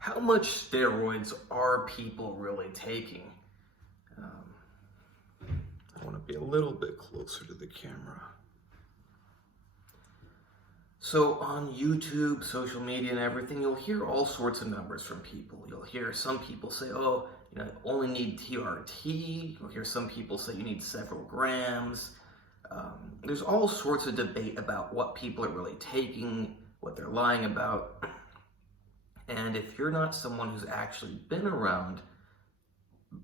How much steroids are people really taking? I want to be a little bit closer to the camera. So on YouTube, social media and everything, you'll hear all sorts of numbers from people. You'll hear some people say, oh, you only need TRT. You'll hear some people say you need several grams. There's all sorts of debate about what people are really taking, what they're lying about. And if you're not someone who's actually been around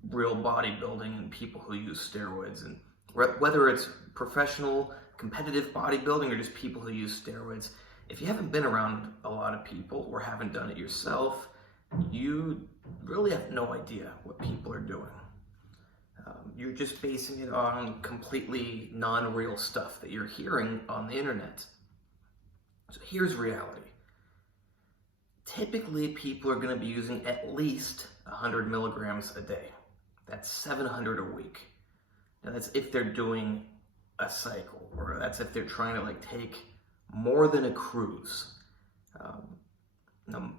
real bodybuilding and people who use steroids, and whether it's professional, competitive bodybuilding or just people who use steroids, if you haven't been around a lot of people or haven't done it yourself, you really have no idea what people are doing. You're just basing it on completely non-real stuff that you're hearing on the internet. So here's reality. Typically, people are going to be using at least 100 milligrams a day. That's 700 a week. Now that's if they're doing a cycle, or that's if they're trying to take more than a cruise.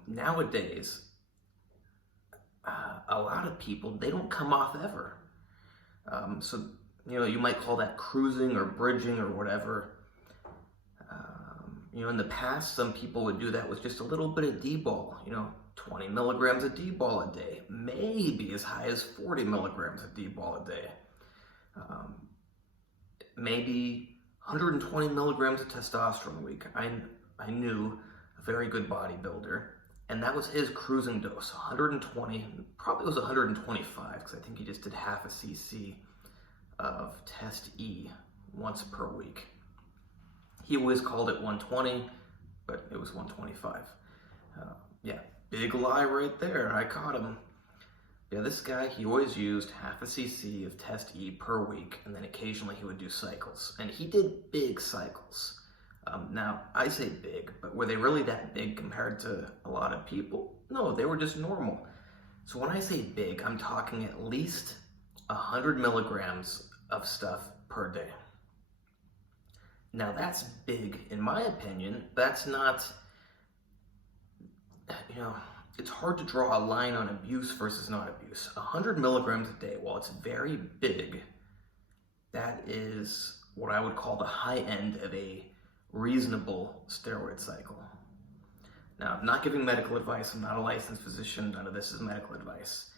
Nowadays, a lot of people, they don't come off ever. So, you might call that cruising or bridging or whatever. In the past, some people would do that with just a little bit of D-ball, 20 milligrams of D-ball a day, maybe as high as 40 milligrams of D-ball a day. Maybe 120 milligrams of testosterone a week. I knew a very good bodybuilder, and that was his cruising dose, 120, probably was 125, because I think he just did half a cc of Test E once per week. He always called it 120, but it was 125. Yeah, big lie right there. I caught him. Yeah, this guy, he always used half a cc of Test E per week, and then occasionally he would do cycles. And he did big cycles. Now, I say big, but were they really that big compared to a lot of people? No, they were just normal. So when I say big, I'm talking at least 100 milligrams of stuff per day. Now that's big, in my opinion. That's not, it's hard to draw a line on abuse versus not abuse. 100 milligrams a day, while it's very big, that is what I would call the high end of a reasonable steroid cycle. Now, I'm not giving medical advice. I'm not a licensed physician. None of this is medical advice.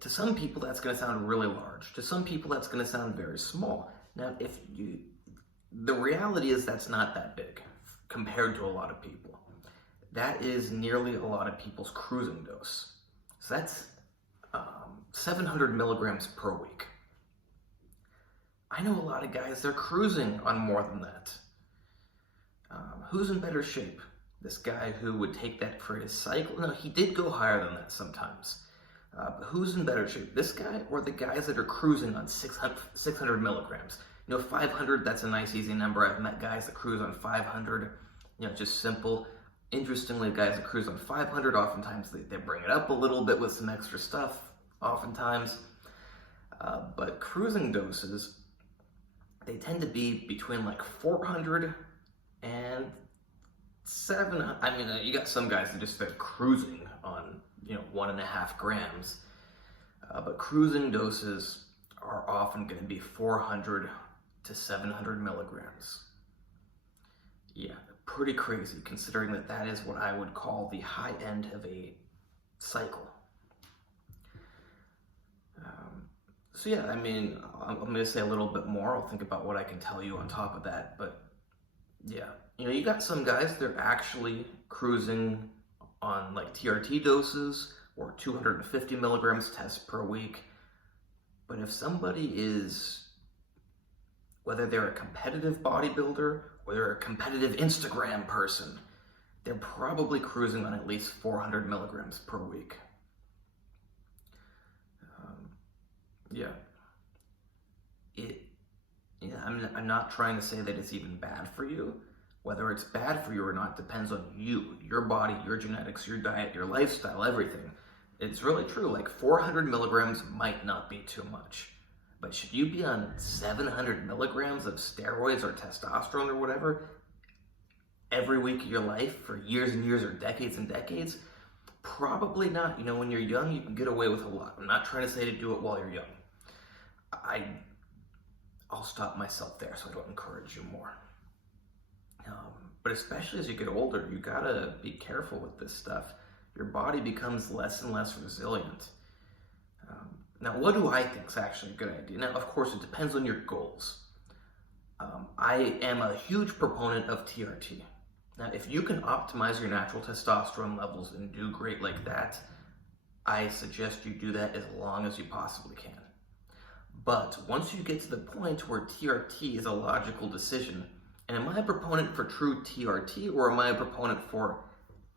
To some people, that's going to sound really large. To some people, that's going to sound very small. Now, the reality is that's not that big compared to a lot of people. That is nearly a lot of people's cruising dose. So that's 700 milligrams per week. I know a lot of guys, they're cruising on more than that. Who's in better shape? This guy who would take that for his cycle? No, he did go higher than that sometimes. But who's in better shape? This guy or the guys that are cruising on 600 milligrams? 500, that's a nice easy number. I've met guys that cruise on 500, just simple. Interestingly, guys that cruise on 500, oftentimes they bring it up a little bit with some extra stuff, oftentimes. But cruising doses, they tend to be between 400 and 700. I mean, you got some guys that just start cruising on, 1.5 grams. But cruising doses are often going to be 400 to 700 milligrams. Yeah, pretty crazy considering that is what I would call the high end of a cycle. So yeah, I'm going to say a little bit more. I'll think about what I can tell you on top of that. But yeah, you got some guys, they're actually cruising on TRT doses or 250 milligrams tests per week. But if somebody is, whether they're a competitive bodybuilder or they're a competitive Instagram person, they're probably cruising on at least 400 milligrams per week. I'm not trying to say that it's even bad for you. Whether it's bad for you or not depends on you, your body, your genetics, your diet, your lifestyle, everything. It's really true. 400 milligrams might not be too much. But should you be on 700 milligrams of steroids or testosterone or whatever every week of your life for years and years or decades and decades? Probably not. You know, when you're young, you can get away with a lot. I'm not trying to say to do it while you're young. I'll stop myself there so I don't encourage you more. But especially as you get older, you gotta be careful with this stuff. Your body becomes less and less resilient. Now, what do I think is actually a good idea? Now, of course, it depends on your goals. I am a huge proponent of TRT. Now, if you can optimize your natural testosterone levels and do great like that, I suggest you do that as long as you possibly can. But once you get to the point where TRT is a logical decision, and am I a proponent for true TRT or am I a proponent for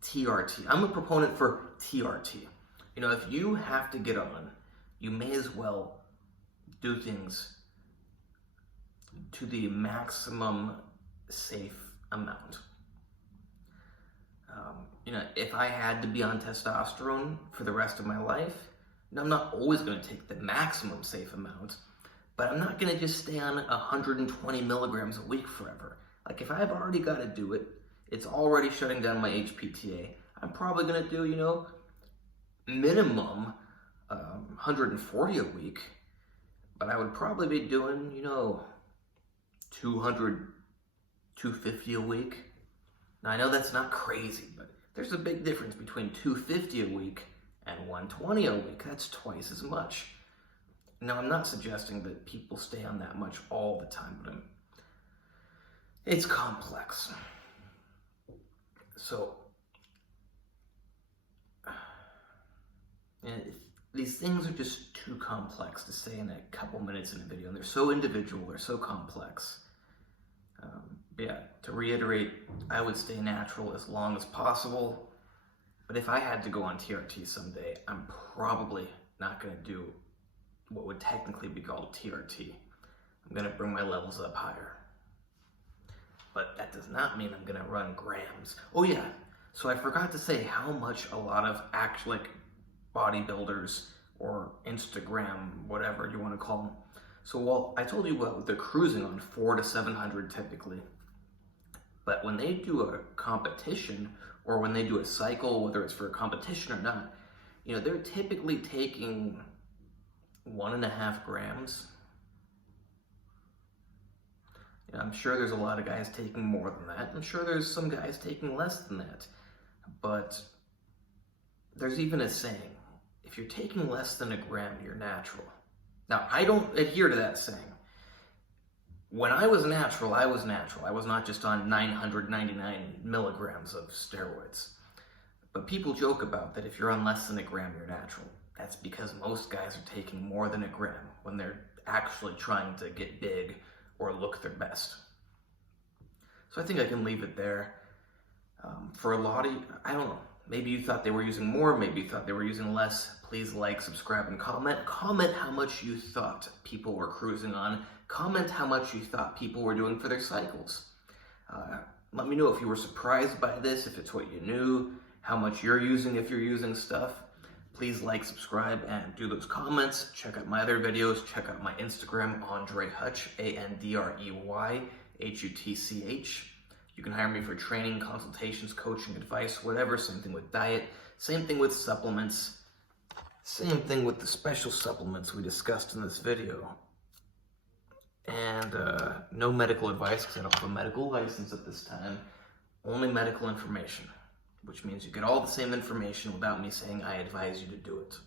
TRT? I'm a proponent for TRT. You know, if you have to get on, you may as well do things to the maximum safe amount. You know, if I had to be on testosterone for the rest of my life, I'm not always going to take the maximum safe amount, but I'm not going to just stay on 120 milligrams a week forever. Like, if I've already got to do it, it's already shutting down my HPTA, I'm probably going to do, you know, minimum 140 a week, but I would probably be doing, you know, 200, 250 a week. Now, I know that's not crazy, but there's a big difference between 250 a week and 120 a week. That's twice as much. Now, I'm not suggesting that people stay on that much all the time, but it's complex. So, these things are just too complex to say in a couple minutes in a video, and they're so individual, they're so complex. But yeah, to reiterate, I would stay natural as long as possible, but if I had to go on TRT someday, I'm probably not going to do what would technically be called TRT. I'm going to bring my levels up higher. But that does not mean I'm going to run grams. Oh yeah, so I forgot to say how much a lot of actual bodybuilders or Instagram, whatever you want to call them. So, well, I told you what they're cruising on 400 to 700 typically. But when they do a competition or when they do a cycle, whether it's for a competition or not, you know, they're typically taking 1.5 grams. You know, I'm sure there's a lot of guys taking more than that. I'm sure there's some guys taking less than that. But there's even a saying, if you're taking less than a gram, you're natural. Now, I don't adhere to that saying. When I was natural, I was natural. I was not just on 999 milligrams of steroids. But people joke about that if you're on less than a gram, you're natural. That's because most guys are taking more than a gram when they're actually trying to get big or look their best. So I think I can leave it there. For a lot of you, I don't know, maybe you thought they were using more, maybe you thought they were using less. Please like, subscribe, and comment. Comment how much you thought people were cruising on. Comment how much you thought people were doing for their cycles. Let me know if you were surprised by this, if it's what you knew, how much you're using if you're using stuff. Please like, subscribe, and do those comments. Check out my other videos. Check out my Instagram, AndreyHutch, AndreyHutch. You can hire me for training, consultations, coaching, advice, whatever. Same thing with diet. Same thing with supplements. Same thing with the special supplements we discussed in this video. And no medical advice because I don't have a medical license at this time. Only medical information, which means you get all the same information without me saying I advise you to do it.